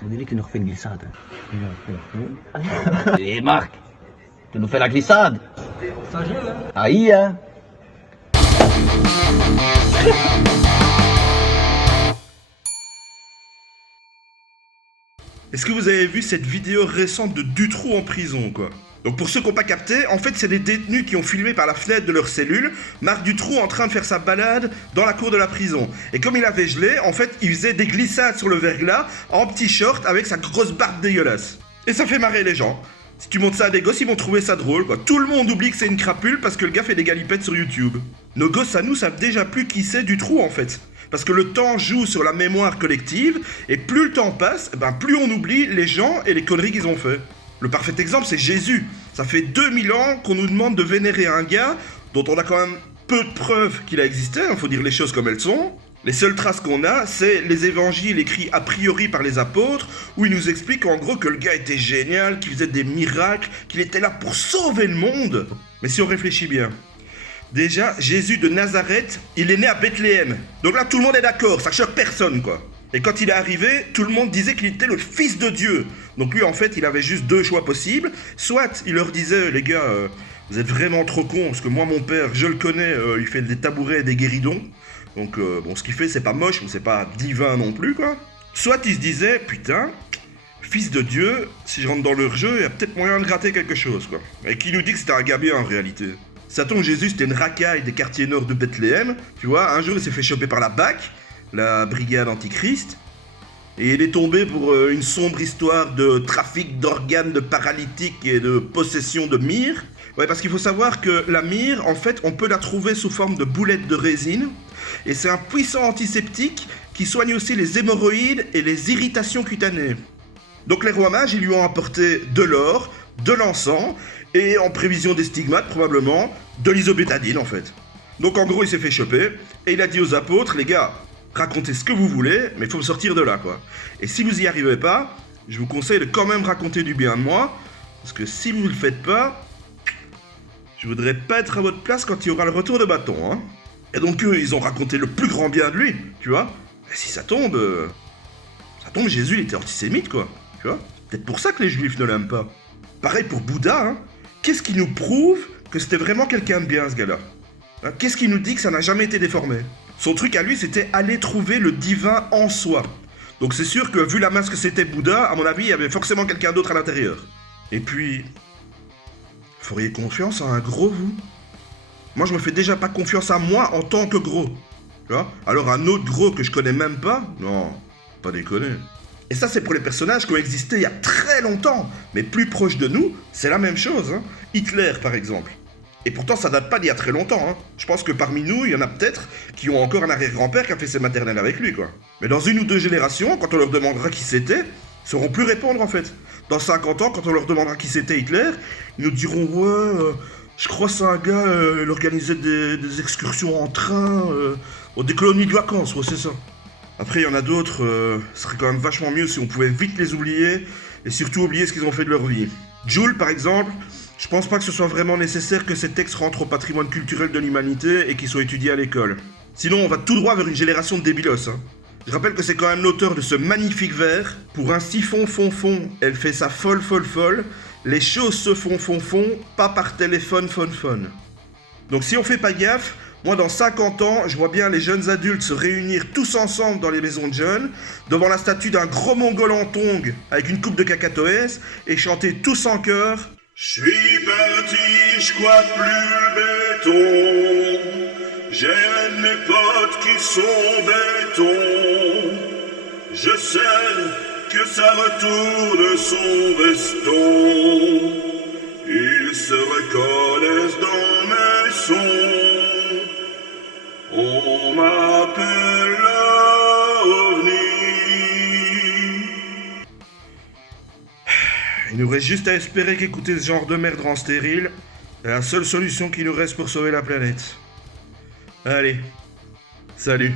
On dirait que tu nous refais une glissade. Et Marc, tu nous fais la glissade. Ça gèle, hein? Aïe, hein. Est-ce que vous avez vu cette vidéo récente de Dutroux en prison, quoi? Donc pour ceux qui n'ont pas capté, en fait c'est des détenus qui ont filmé par la fenêtre de leur cellule Marc Dutroux en train de faire sa balade dans la cour de la prison. Et comme il avait gelé, en fait il faisait des glissades sur le verglas en petit short avec sa grosse barbe dégueulasse. Et ça fait marrer les gens. Si tu montres ça à des gosses, ils vont trouver ça drôle, quoi. Tout le monde oublie que c'est une crapule parce que le gars fait des galipettes sur YouTube. Nos gosses à nous savent déjà plus qui c'est Dutroux en fait. Parce que le temps joue sur la mémoire collective, et plus le temps passe, plus on oublie les gens et les conneries qu'ils ont fait. Le parfait exemple, c'est Jésus. Ça fait 2000 ans qu'on nous demande de vénérer un gars dont on a quand même peu de preuves qu'il a existé, faut dire les choses comme elles sont. Les seules traces qu'on a, c'est les évangiles écrits a priori par les apôtres, où ils nous expliquent en gros que le gars était génial, qu'il faisait des miracles, qu'il était là pour sauver le monde. Mais si on réfléchit bien, déjà, Jésus de Nazareth, il est né à Bethléem. Donc là, tout le monde est d'accord, ça choque personne, quoi. Et quand il est arrivé, tout le monde disait qu'il était le fils de Dieu. Donc lui, en fait, il avait juste deux choix possibles. Soit il leur disait, les gars, vous êtes vraiment trop cons, parce que moi, mon père, je le connais, il fait des tabourets et des guéridons. Donc, bon, ce qu'il fait, c'est pas moche, mais c'est pas divin non plus, quoi. Soit il se disait, putain, fils de Dieu, si je rentre dans leur jeu, il y a peut-être moyen de gratter quelque chose, quoi. Et qui nous dit que c'était un gars bien, en réalité. Ça tombe, Jésus, c'était une racaille des quartiers nord de Bethléem. Tu vois, un jour, il s'est fait choper par la BAC, la brigade antichrist, et il est tombé pour une sombre histoire de trafic d'organes de paralytiques et de possession de myrrhe. Ouais, parce qu'il faut savoir que la myrrhe, en fait, on peut la trouver sous forme de boulettes de résine, et c'est un puissant antiseptique qui soigne aussi les hémorroïdes et les irritations cutanées. Donc les rois mages, ils lui ont apporté de l'or, de l'encens, et en prévision des stigmates, probablement, de l'isobétadine, en fait. Donc en gros, il s'est fait choper, et il a dit aux apôtres, les gars, racontez ce que vous voulez, mais il faut me sortir de là, quoi. Et si vous y arrivez pas, je vous conseille de quand même raconter du bien de moi, parce que si vous le faites pas, je voudrais pas être à votre place quand il y aura le retour de bâton, hein. Et donc eux, ils ont raconté le plus grand bien de lui, tu vois. Et si ça tombe, Jésus, il était antisémite, quoi, tu vois. Peut-être pour ça que les juifs ne l'aiment pas. Pareil pour Bouddha, hein. Qu'est-ce qui nous prouve que c'était vraiment quelqu'un de bien, ce gars-là, hein? Qu'est-ce qui nous dit que ça n'a jamais été déformé? Son truc à lui, c'était aller trouver le divin en soi. Donc c'est sûr que, vu la masse que c'était Bouddha, à mon avis, il y avait forcément quelqu'un d'autre à l'intérieur. Et puis, feriez confiance à un gros, vous? Moi, je me fais déjà pas confiance à moi en tant que gros. Tu vois? Alors un autre gros que je connais même pas? Non, pas déconner. Et ça, c'est pour les personnages qui ont existé il y a très longtemps. Mais plus proche de nous, c'est la même chose, hein. Hitler, par exemple. Et pourtant, ça date pas d'il y a très longtemps, hein. Je pense que parmi nous, il y en a peut-être qui ont encore un arrière-grand-père qui a fait ses maternelles avec lui, quoi. Mais dans une ou deux générations, quand on leur demandera qui c'était, ils sauront plus répondre, en fait. Dans 50 ans, quand on leur demandera qui c'était Hitler, ils nous diront « Ouais, je crois que c'est un gars, il organisait des excursions en train, des colonies de vacances, ouais, c'est ça. » Après, il y en a d'autres, ce serait quand même vachement mieux si on pouvait vite les oublier, et surtout oublier ce qu'ils ont fait de leur vie. Joule, par exemple, je pense pas que ce soit vraiment nécessaire que ces textes rentrent au patrimoine culturel de l'humanité et qu'ils soient étudiés à l'école. Sinon, on va tout droit vers une génération de débilos, hein. Je rappelle que c'est quand même l'auteur de ce magnifique vers. Pour un siphon fond, elle fait sa folle, les choses se font, pas par téléphone, phone. Donc si on fait pas gaffe, moi, dans 50 ans, je vois bien les jeunes adultes se réunir tous ensemble dans les maisons de jeunes, devant la statue d'un gros mongol en tongs avec une coupe de cacatoès, et chanter tous en chœur « Je suis parti, je crois plus le béton, j'ai mes potes qui sont béton, je sais que ça retourne son veston, ils se reconnaissent dans mes sons. On m'appelle l'OVNI. » Il nous reste juste à espérer qu'écouter ce genre de merde rend stérile est la seule solution qui nous reste pour sauver la planète. Allez, salut.